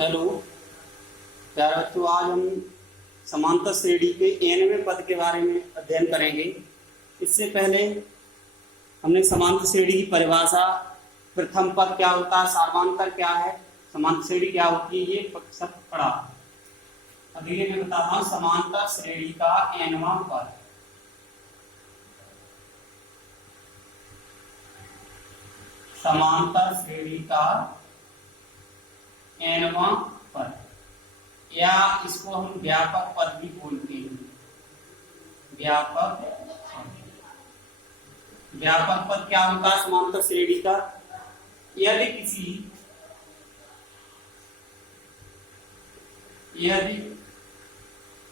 Hello प्यारे बच्चों, आज हम समांतर श्रेणी के nवें पद के बारे में अध्ययन करेंगे। इससे पहले हमने समांतर श्रेणी की परिभाषा, प्रथम पद क्या होता है, सार्वधातुक क्या है, समांतर श्रेणी क्या होती है, ये सब पढ़ा। अभी ये मैं बताता हूँ समांतर श्रेणी का nवां पद। समांतर श्रेणी का nवां पद, या इसको हम व्यापक पद भी बोलते हैं। व्यापक पद क्या होता है समांतर श्रेणी का? यदि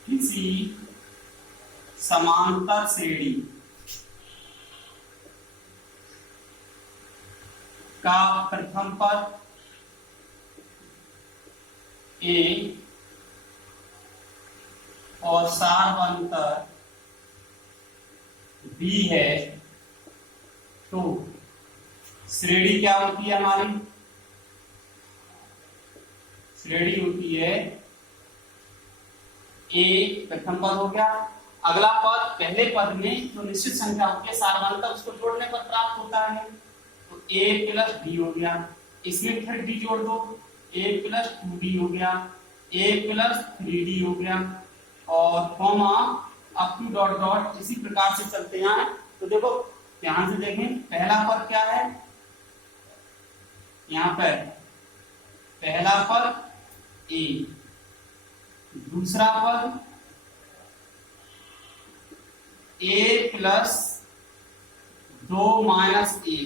किसी समांतर श्रेणी का प्रथम पद ए और सार्वधातुक बी है, तो श्रेणी क्या होती है? हमारी श्रेणी होती है ए प्रथम पद हो गया, अगला पद पहले पद में जो निश्चित संख्या होती है सार्वधातुक, उसको जोड़ने पर प्राप्त होता है, तो ए प्लस बी हो गया। इसमें फिर डी जोड़ दो, ए प्लस 2डी हो गया, ए प्लस 3डी हो गया, और comma up to dot dot इसी प्रकार से चलते हैं। तो देखो ध्यान से देखें, पहला पद क्या है यहाँ पर? पहला पद ए, दूसरा पद ए प्लस 2 माइनस ए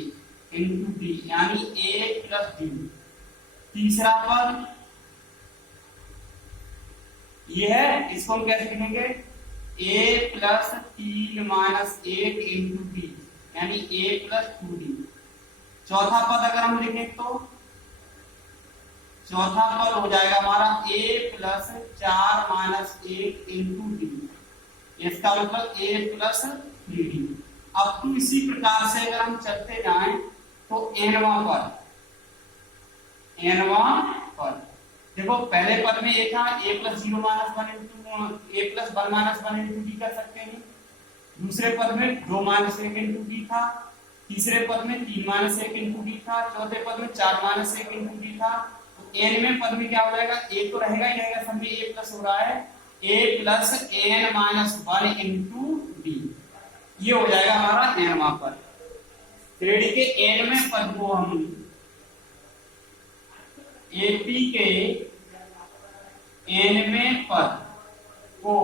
इंटू डी, यानी ए प्लस डी। तीसरा पद ये है, इसको हम कैसे लिखेंगे? a plus 3 minus 8 into D, यानी a प्लस 2d। चौथा पद अगर हम लिखें तो चौथा पद हो जाएगा हमारा a plus 4 minus 8 into D, इसका मतलब a प्लस 3d। अब तो इसी प्रकार से अगर हम चलते जाएं तो nवां पद देखो, पहले पद में ए था, ए प्लस 0 माइनस 1 इंटू ए प्लस 1 माइनस 1 इंटू डी कर सकते हैं। दूसरे पद में 2 माइनस 1 इंटू डी था, तीसरे पद में 3 माइनस 1 इंटू डी था, चौथे पद में 4 माइनस 1 इंटू डी था। तो nवें पद में क्या हो जाएगा? ए तो रहेगा ही रहेगा, सब में ए प्लस हो रहा है, a plus n minus 1 into d, ये हो जाएगा हमारा nवां पद। श्रेणी के nवें पद को हम एपी के nवें पद को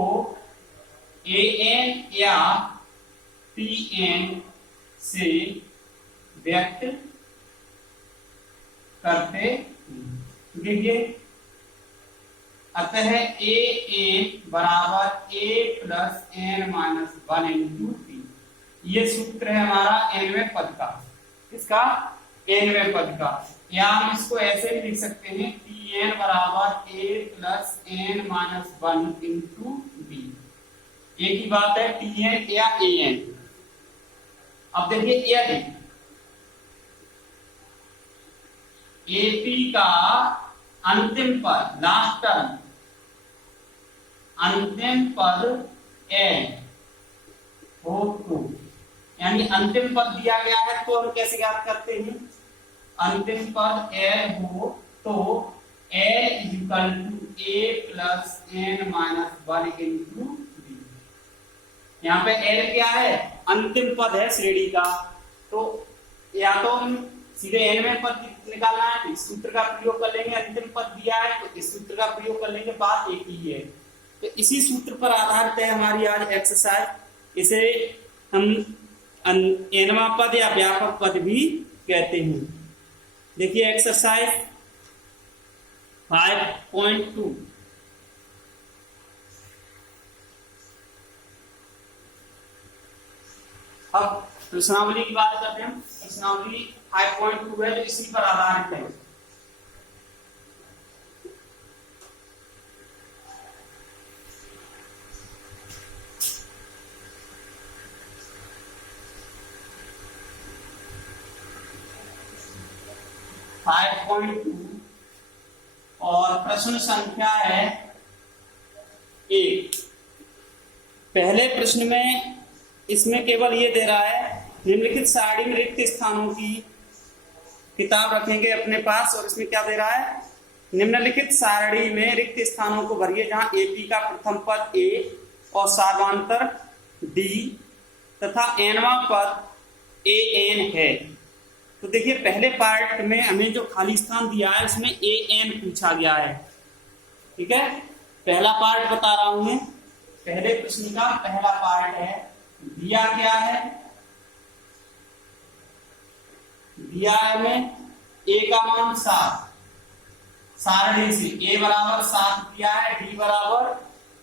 an या pn से व्यक्त करते। देखिए, अतः an बराबर a plus n minus 1 into P, ये सूत्र है हमारा nवें पद का। इसका nवें पद का, या हम इसको ऐसे भी लिख सकते हैं, Pn बराबर a plus n minus 1 into B. एक ही बात है, Pn या an। अब देखिए, यदि AP का अंतिम पद, लास्ट टर्म, अंतिम पद n हो तो, यानी अंतिम पद दिया गया है तो हम कैसे ज्ञात करते हैं? अंतिम पद l हो तो l equal to a plus n minus 1 into B. यहाँ पे l क्या है? अंतिम पद है श्रेणी का। तो या तो हम सीधे nवें पद निकालना है, इस सूत्र का प्रयोग कर लेंगे, अंतिम पद दिया है तो इस सूत्र का प्रयोग कर लेंगे, बात एक ही है। तो इसी सूत्र पर आधारित है हमारी आज एक्सरसाइज। इसे हम nवां पद या व्यापक पद भी कहते हैं। देखिए एक्सरसाइज 5.2, अब प्रश्नावली की बात करते हैं। प्रश्नावली 5.2 है जो इसी पर आधारित है। और प्रश्न संख्या है 1। पहले प्रश्न में इसमें केवल ये दे रहा है निम्नलिखित सारणी में रिक्त स्थानों की किताब रखेंगे अपने पास, और इसमें क्या दे रहा है, निम्नलिखित सारणी में रिक्त स्थानों को भरिए जहां एपी का प्रथम पद ए और सार्वधातुक डी तथा एनवा पद ए एन है। तो देखिए पहले पार्ट में हमें जो खाली स्थान दिया है उसमें ए एन पूछा गया है। ठीक है, पहला पार्ट बता रहा हूं मैं, पहले प्रश्न का पहला पार्ट है। दिया क्या है, दिया है हमें ए का मान 7, सारणी से ए बराबर 7 दिया है, डी बराबर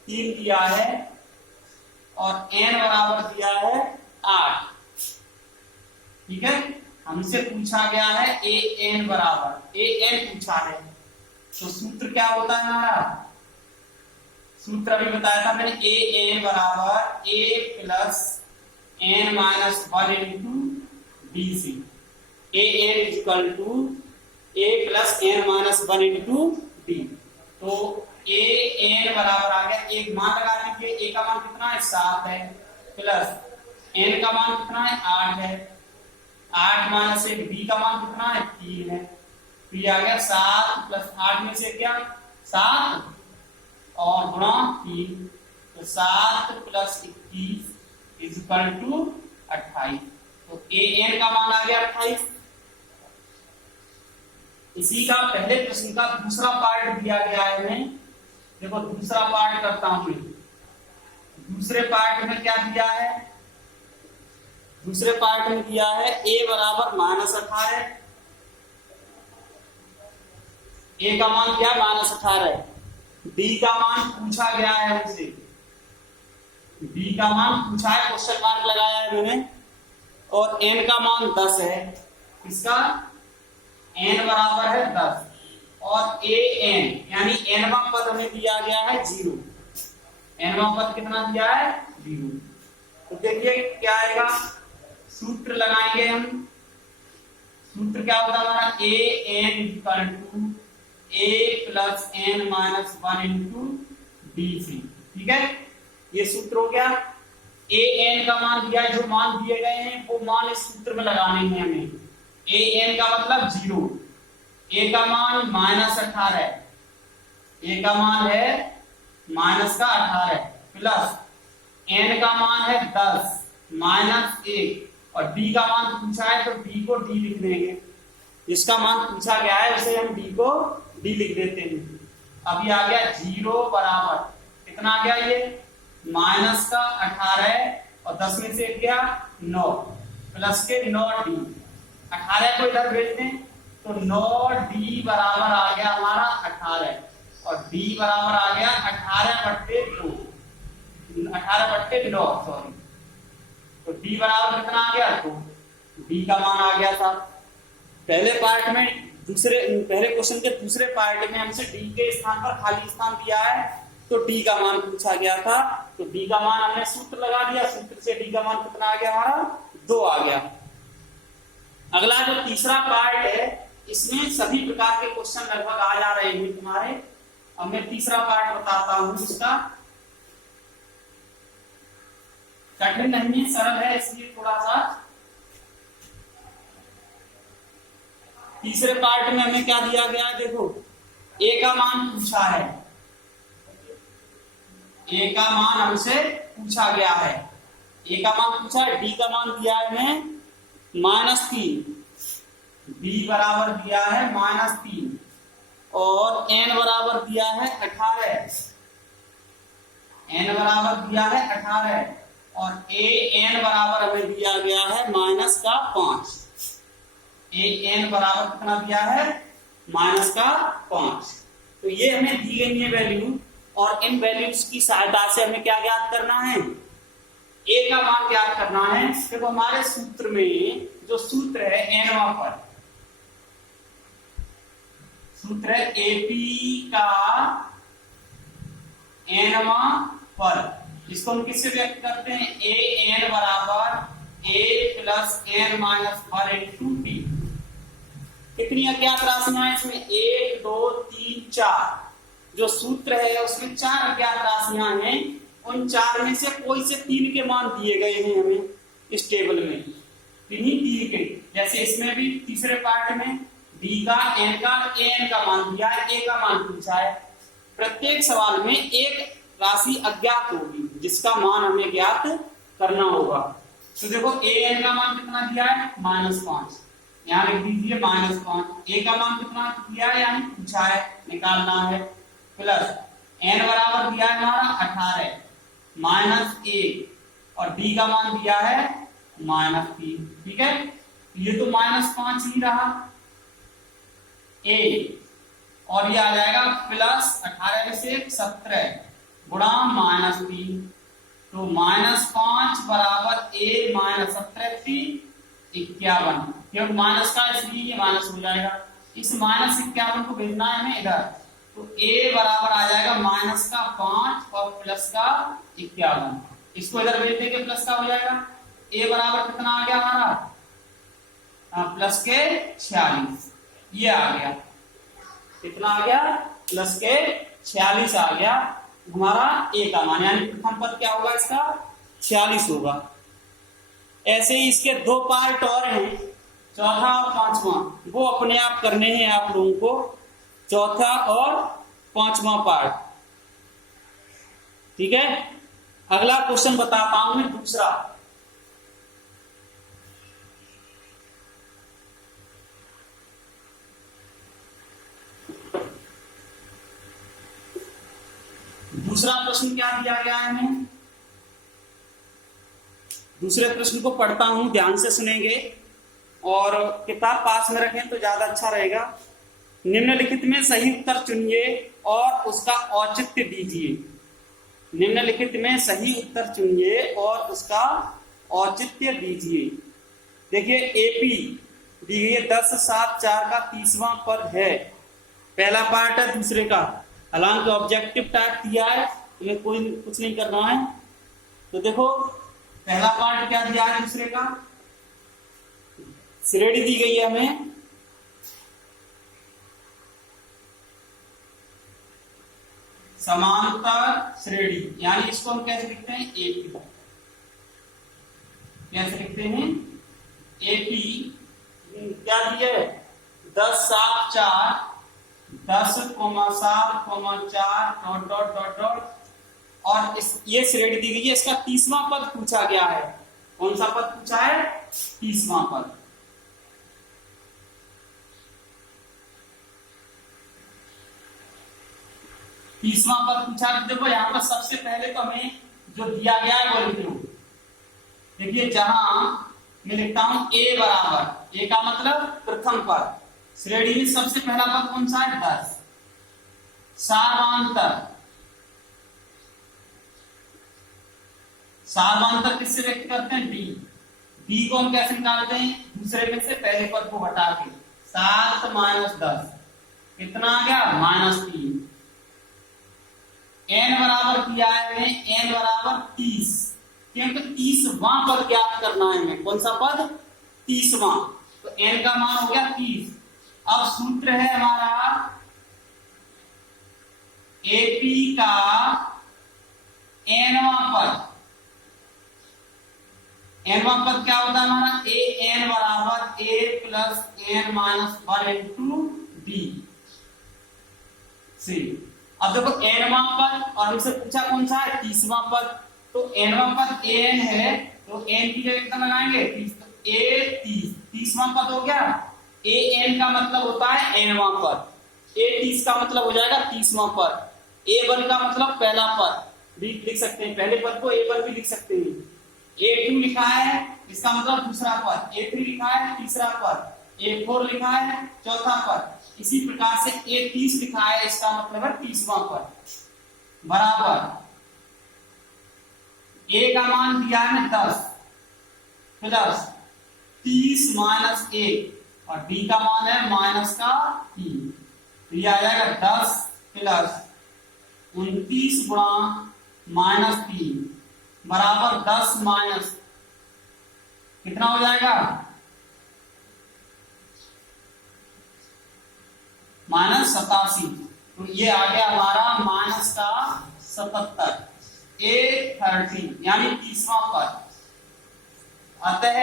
3 दिया है और एन बराबर दिया है 8। ठीक है, हमसे पूछा गया है ए एन बराबर, ए एन पूछा है, तो सूत्र क्या होता है हमारा, सूत्र अभी बताया था मैंने, ए एन बराबर a plus n minus 1 into d c. A n equal to a plus n minus 1 into d. तो ए एन बराबर आ गया, एक मान लगा दीजिए, ए का मान कितना है 7 है, प्लस एन का मान कितना है 8 है, 8 माइनस 1, बी का मान कितना है 3 है, तो ये आ गया 7 प्लस 8 में से क्या 7 और गुणा 3, तो 7 प्लस 21 इज इक्वल टू 28। तो ए एन का मान आ गया 28। इसी का पहले प्रश्न का दूसरा पार्ट दिया गया है हमें, देखो दूसरा पार्ट करता हूं मैं। दूसरे पार्ट में क्या दिया है, दूसरे पार्ट में दिया है a बराबर -18, a का मान क्या -18, d का मान पूछा गया है हमसे, d का मान पूछा है, क्वेश्चन मार्क लगाया है मैंने, और n का मान 10 है, इसका n बराबर है 10 और a n यानी nवा पद हमें दिया गया है 0, nवा पद कितना दिया है 0। तो देखिए क्या आएगा, सूत्र लगाएंगे हम, सूत्र क्या होता है हमारा, a n equal to a plus n minus 1 into d c. ठीक है, ये सूत्र हो गया। ए एन का मान दिया है, जो मान दिए गए हैं वो मान इस सूत्र में लगाने हैं हमें। ए एन का मतलब 0, ए का मान -18, ए का मान है -18 प्लस एन का मान है 10 -1 और डी का मान पूछा है तो डी को डी लिख देंगे, जिसका मान पूछा गया है उसे हम डी को डी लिख देते हैं। अभी आ गया 0 बराबर कितना आ गया, ये -18 और 10 में से क्या 9 प्लस के 9d, 18 को इधर भेज दें तो 9d बराबर आ गया हमारा 18 और d बराबर आ गया 18/9 सॉरी, तो d बराबर कितना आ गया, तो d का मान आ गया था। पहले पार्ट में पहले क्वेश्चन के दूसरे पार्ट में हमसे d के स्थान पर खाली स्थान दिया है तो d का मान पूछा गया था, तो d का मान हमने सूत्र लगा दिया, सूत्र से d का मान कितना आ गया हमारा 2 आ गया। अगला जो तीसरा पार्ट है इसमें सभी प्रकार के क्वेश्चन लगभग आ जा रहे हैं तुम्हारे। अब मैं तीसरा पार्ट बताता हूं, इसका कठिन नहीं है, सरल है, इसलिए थोड़ा सा। तीसरे पार्ट में हमें क्या दिया गया है, देखो a का मान पूछा है, a का मान हमसे पूछा गया है, a का मान पूछा है, d का मान दिया है हमें -3, b बराबर दिया है -3 और n बराबर दिया है 18, n बराबर दिया है 18 और a n बराबर हमें दिया गया है -5, a n बराबर कितना दिया है -5। तो ये हमें दी गई है वैल्यू, और इन वैल्यूज की सहायता से हमें क्या ज्ञात करना है, a का मान ज्ञात करना है। देखो हमारे सूत्र में जो सूत्र है nवा पद, सूत्र है एपी का nवा पद, इसको हम किससे व्यक्त करते हैं, ए एन बराबर a plus n minus 1 into d. कितनी अज्ञात राशियां हैं इसमें? 1 2 3 4। जो सूत्र है उसमें 4 अज्ञात राशियां हैं। उन 4 में से कोई से 3 के मान दिए गए हैं हमें इस टेबल में, किन्हीं 3 के। जैसे इसमें भी तीसरे पार्ट में डी का, एन का, एन का मान दिया है, ए का मान पूछा है। प्रत्येक सवाल में एक राशि अज्ञात होगी जिसका मान हमें ज्ञात करना होगा। तो देखो ए एन का मान कितना दिया है? -5। यहाँ लिख दीजिए -5। ए का मान कितना दिया है? यानी पूछा है, निकालना है। प्लस एन बराबर दिया है हमारा 18 -1 और डी का मान दिया है -3। ठीक है, ये तो -5 ही रहा ए, और ये आ जाएगा प्लस 18 में से 17 गुणा -3। तो -5 बराबर ए -17 51। क्योंकि माइनस का इसलिए ये माइनस हो जाएगा। इस -51 को भेजना है हमें इधर, तो ए बराबर आ जाएगा -5 और प्लस का 51। इसको इधर भेज देंगे, प्लस का हो जाएगा। ए बराबर कितना आ गया हमारा? प्लस के 46। ये आ गया, कितना आ गया? प्लस के 46 आ गया हमारा ए का मान। यानी प्रथम पद क्या होगा इसका? 46 होगा। ऐसे ही इसके 2 पार्ट और हैं, चौथा और पांचवा। वो अपने आप करने हैं आप लोगों को, चौथा और पांचवा पार्ट। ठीक है, अगला क्वेश्चन बताता हूं मैं, दूसरा। दूसरा प्रश्न क्या दिया गया है हमें? दूसरे प्रश्न को पढ़ता हूं, ध्यान से सुनेंगे और किताब पास में रखें तो ज्यादा अच्छा रहेगा। निम्नलिखित में सही उत्तर चुनिए और उसका औचित्य दीजिए। निम्नलिखित में सही उत्तर चुनिए और उसका औचित्य दीजिए। देखिए एपी दी गई है 10 7 4 का 30वां पद है। पहला पार्ट है दूसरे का। हालांकि ऑब्जेक्टिव टाइप दिया है, तुम्हें कोई कुछ नहीं करना है। तो देखो पहला पार्ट क्या दिया है दूसरे का? श्रेणी दी गई है हमें, समांतर श्रेणी। यानी इसको हम कैसे लिखते हैं? एपी। कैसे लिखते हैं? एपी क्या दिया है? 10 7 4 10, 7, 4 डॉट डॉट डॉट डॉट, और ये श्रेणी दी गई है। इसका 30वां पद पूछा गया है। कौन सा पद पूछा है? 30वां पद। तीसवां पद पूछा। देखो यहाँ पर सबसे पहले तो हमें जो दिया गया है वो लिख लो। देखिए जहां मैं लिखता हूं ए बराबर, ए का मतलब प्रथम पद। श्रेणी में सबसे पहला पद कौन सा है? 10। सार्वंतर, सार्वंतर किससे व्यक्त करते हैं? डी। डी को हम कैसे निकालते हैं? दूसरे में से पहले पद को हटा के। 7 - 10 कितना आ गया? -3। एन बराबर किया है हमें, एन बराबर 30, क्योंकि 30वां पद ज्ञात करना है हमें। कौन सा पद? 30वां। तो एन का मान हो गया 30। अब सूत्र है हमारा एपी का एनवां पद। एनवां पद क्या होता है हमारा? ए एन बराबर a plus n -1 into d c. अब देखो एनवां पद, और हमसे पूछा कौन सा है? 30वां पद। तो एनवां पद एन है, तो एन की जगह कितना लगाएंगे? 30। तो ए 30, 30वां पद हो गया। ए एन का मतलब होता है एनवां पद। ए 30 का मतलब हो जाएगा 30वां पद। ए 1 का मतलब पहला पद भी लिख सकते हैं, पहले पद को ए 1 भी लिख सकते हैं। A2 लिखा है, इसका मतलब दूसरा पद। A3 लिखा है, तीसरा पद। A4 लिखा है, चौथा पद। इसी प्रकार से A30 लिखा है, इसका मतलब है 30वां पद। बराबर A का मान दिया है 10 प्लस 30 - 1 और D का मान है -3। तो ये आ जाएगा 10 प्लस 29 गुणा -3 बराबर 10 माइनस कितना हो जाएगा? -87, तो ये आ गया हमारा माइनस का 77, A30 यानी 30वां पद। अतः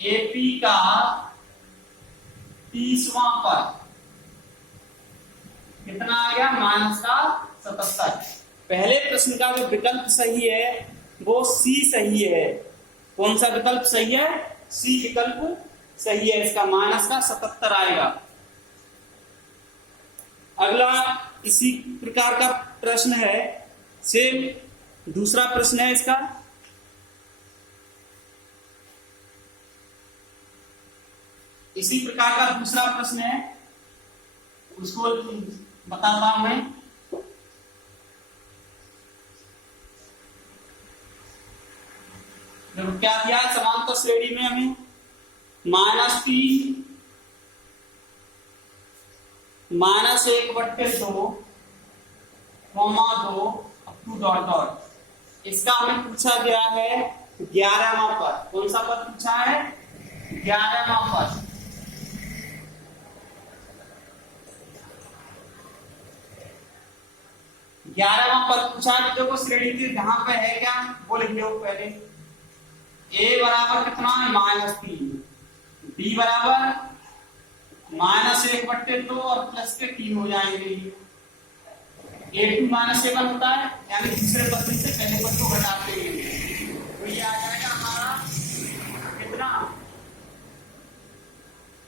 AP का 30वां पद कितना आ गया, माइनस का 77। पहले प्रश्न का जो विकल्प सही है वो सी सही है। कौन सा विकल्प सही है, सी विकल्प सही है, इसका माइनस का 77 आएगा। अगला इसी प्रकार का प्रश्न है, सेम दूसरा प्रश्न है इसका। इसी प्रकार का दूसरा प्रश्न है, उसको बताता हूं मैं। देखो क्या दिया है समांतर श्रेणी में हमें, -3 -1/2 2 अप टू डॉट डॉट। इसका हमें पूछा गया है 11वां पद। कौन सा पद पूछा है, 11वां पद। ग्यारहवां पद पूछा है। देखो श्रेणी के जहां पे है क्या वो लिख लो पहले। A बराबर कितना है, -3, B बराबर -1/2 और प्लस के 3 हो जाएंगे। A2 -7 होता है, यानी दूसरे पद से पहले पद को घटाते हैं, तो ये आ जाएगा हमारा कितना,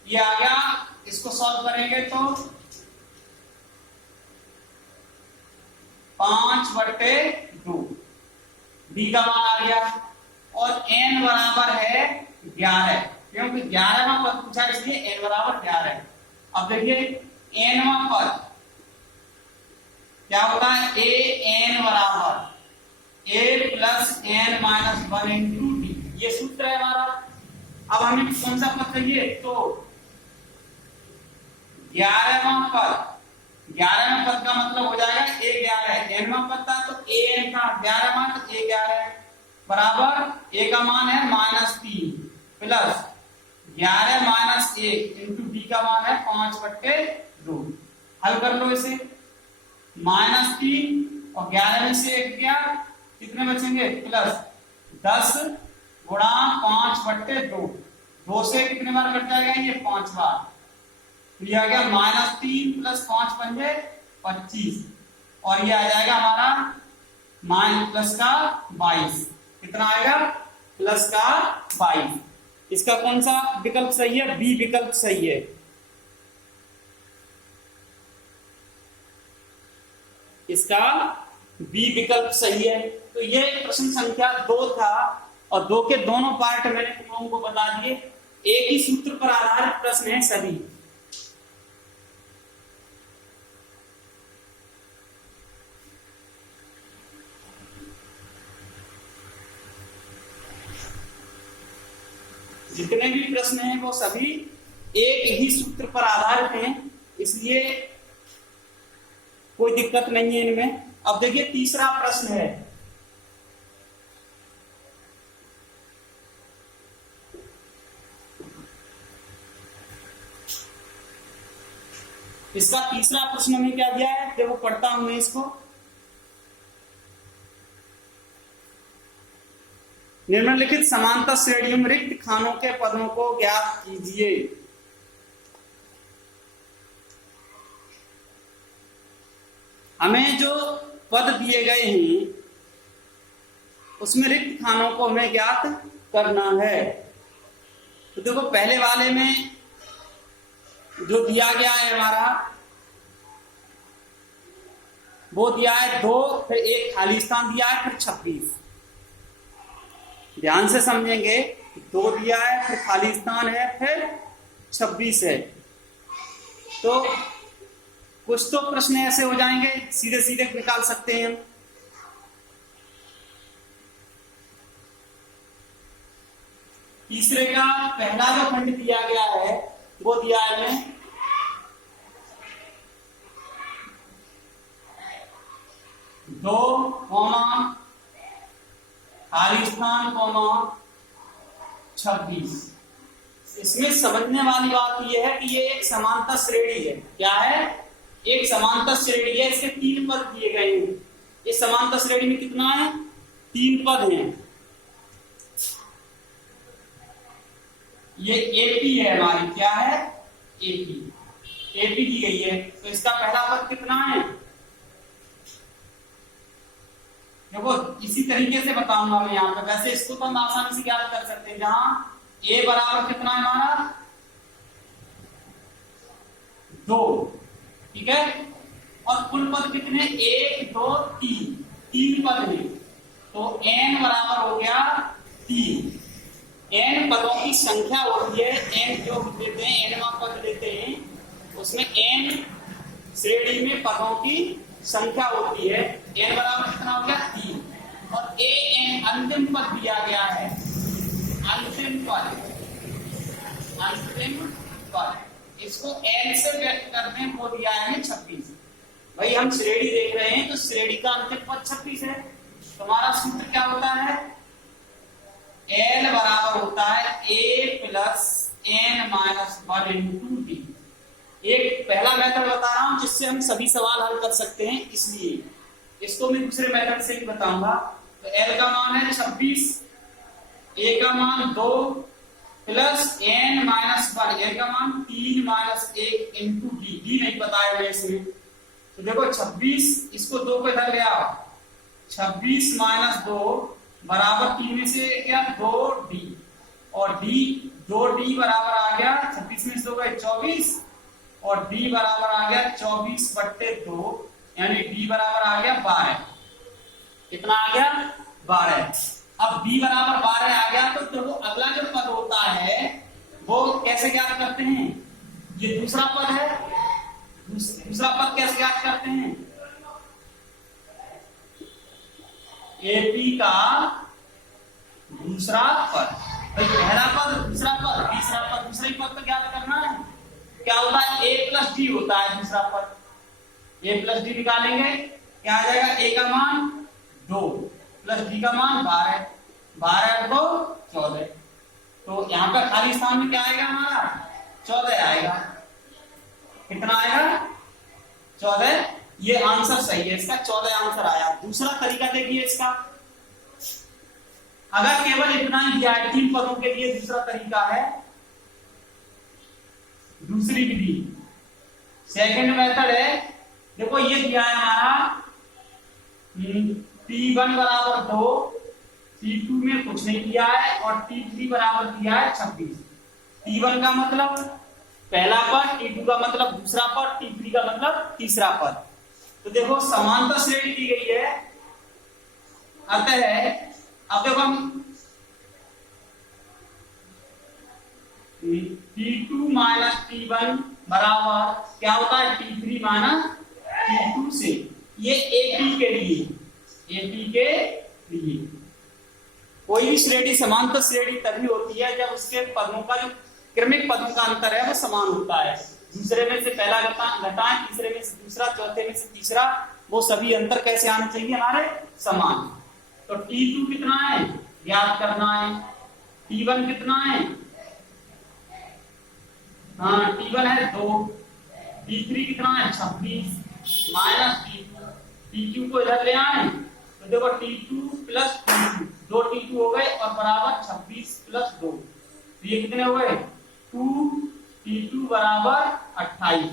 ये आ गया। इसको सॉल्व करेंगे तो 5/2, B का मान आ गया। और n बराबर है 11, क्योंकि 11वां पद पूछा इसलिए n बराबर 11। अब देखिए nवां पद क्या होता है, an बराबर a + n-1 × d, ये सूत्र है हमारा। अब हमें कौन सा पद चाहिए, तो 11वां पद। 11वें पद का मतलब हो जाएगा a11, nवां पद था तो an का 11 मान, तो a11 बराबर a का मान है -3 प्लस 11 - 1 इंटू b का मान है 5/2। हल कर लो इसे, -3 और 11 में से 1 गया, कितने बचेंगे, प्लस 10 गुणा 5/2। 2 से कितने बार कट जाएगा, ये 5 बार। तो ये आ गया -3 + 5 पंजे 25, और ये आ जाएगा हमारा प्लस का 22। कितना आएगा, प्लस का 22। इसका कौन सा विकल्प सही है, बी विकल्प सही है। इसका बी विकल्प सही है। तो ये प्रश्न संख्या 2 था, और 2 के दोनों पार्ट मैंने तुम लोगों को बता दिए। एक ही सूत्र पर आधारित प्रश्न है सभी। जितने भी प्रश्न हैं वो सभी एक ही सूत्र पर आधारित हैं, इसलिए कोई दिक्कत नहीं है इनमें। अब देखिए तीसरा प्रश्न है, इसका तीसरा प्रश्न में क्या दिया है, देखो पढ़ता हूं मैं इसको। निम्नलिखित समांतर श्रेणियों में रिक्त खानों के पदों को ज्ञात कीजिए। हमें जो पद दिए गए हैं उसमें रिक्त खानों को हमें ज्ञात करना है। तो देखो पहले वाले में जो दिया गया है हमारा, वो दिया है 2, फिर एक खाली स्थान दिया है, फिर 26। ध्यान से समझेंगे, 2 दिया है, फिर खाली स्थान है, फिर 26 है। तो कुछ तो प्रश्न ऐसे हो जाएंगे सीधे सीधे निकाल सकते हैं हम। तीसरे का पहला जो खंड दिया गया है वो दिया है हमें 2, खाली स्थान 26। इसमें समझने वाली बात यह है कि ये एक समांतर श्रेणी है। क्या है? एक समांतर श्रेणी है। इसके 3 पद दिए गए हैं। इस समांतर श्रेणी में कितना है? 3 पद हैं। ये एपी है हमारी। क्या है? एपी। एपी दी गई है, तो इसका पहला पद कितना है? देखो इसी तरीके से बताऊंगा मैं यहाँ पे। वैसे इसको तो हम आसानी से ज्ञात कर सकते हैं। जहां ए बराबर कितना है हमारा? 2। ठीक है। और कुल पद कितने? 1 2 3 पद हैं। तो n बराबर हो गया 3। n पदों की संख्या होती है। n जो देते हैं, n पद लेते हैं, उसमें n श्रेणी में पदों की संख्या होती है। n बराबर कितना हो गया? 3। और an अंतिम पद दिया गया है। अंतिम पद इसको n से व्यक्त करते हैं, वो दिया है 26। भाई हम श्रेणी देख रहे हैं, तो श्रेणी का अंतिम पद 26 है। तुम्हारा सूत्र क्या होता है? L बराबर होता है a plus n minus 1 into D. एक पहला मेथड बता रहा हूं जिससे हम सभी सवाल हल कर सकते हैं, इसलिए इसको मैं दूसरे मेथड से ही बताऊंगा। तो L का मान है 26, a का मान 2 प्लस n माइनस 1, n का मान 3 माइनस 1 इंटू डी। डी नहीं बताया मैं इसमें। तो देखो 26, इसको 2 पे इधर ले आओ। 26 माइनस 2 बराबर 3 में से क्या? 2d। और d 2d बराबर आ गया 26 में से 2 गए 24, और d बराबर आ गया 24/2, यानी d बराबर आ गया 12। कितना आ गया? 12। अब b बराबर 12 आ गया, तो देखो अगला जो पद होता है वो कैसे ज्ञात करते हैं? ये दूसरा पद है। दूसरा पद कैसे ज्ञात करते हैं? एपी का दूसरा पद। पहला पद, दूसरा पद, तीसरा पद। दूसरा पद तो ज्ञात करना है। क्या होता है? a प्लस डी होता है दूसरा पद। a प्लस डी निकालेंगे, क्या आ जाएगा? a का मान 2 प्लस d का मान 12। 12 को 14। तो यहाँ पर खाली स्थान में क्या आएगा हमारा? 14 आएगा। कितना आएगा? 14। ये आंसर सही है, इसका 14 आंसर आया। दूसरा तरीका देखिए इसका। अगर केवल इतना ही दिया है 3 पदों के लिए, दूसरा तरीका है, दूसरी विधि, सेकंड मेथड है। देखो ये दिया है हमारा T1 बराबर 2, T2 में कुछ नहीं दिया है, और T3 बराबर दिया है 26। T1 का मतलब पहला पद, T2 का मतलब दूसरा पद, T3 का मतलब तीसरा पद। तो देखो समांतर श्रेणी दी गई है। अतः अब देखो हम T2 माइनस T1 बराबर क्या होता है? T3 माइनस T2 से। ये AP के लिए कोई भी श्रेणी समांतर श्रेणी तभी होती है जब उसके पदों का जो क्रमिक पदों का अंतर है वो समान होता है। दूसरे में से पहला घटाएं, तीसरे में से दूसरा, चौथे में से तीसरा, वो सभी अंतर कैसे आने चाहिए? हमारे समान। तो T2 कितना है? ज्ञात करना है। T1 कितना है? हाँ, T1 है 2। T3 कितना है? 26 माइनस T2। T2 को इधर ले आए, तो देखो T2 प्लस T2, 2 T2 हो गए और बराबर 26 प्लस 2। तो ये कितने हो गए? 2 T2 बराबर 28,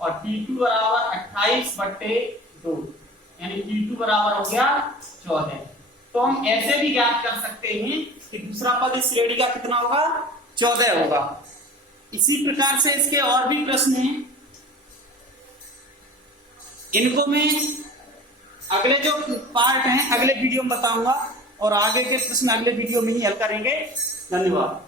और T2 बराबर 28/2, यानी T2 बराबर हो गया 14। तो हम ऐसे भी ज्ञात कर सकते हैं कि दूसरा पद इस श्रेणी का कितना होगा? 14 होगा। इसी प्रकार से इसके और भी प्रश्न हैं, इनको मैं अगले जो पार्ट हैं अगले वीडियो में बताऊंगा, और आगे के प्रश्न अगले वीडियो में ही हल करेंगे। धन्यवाद।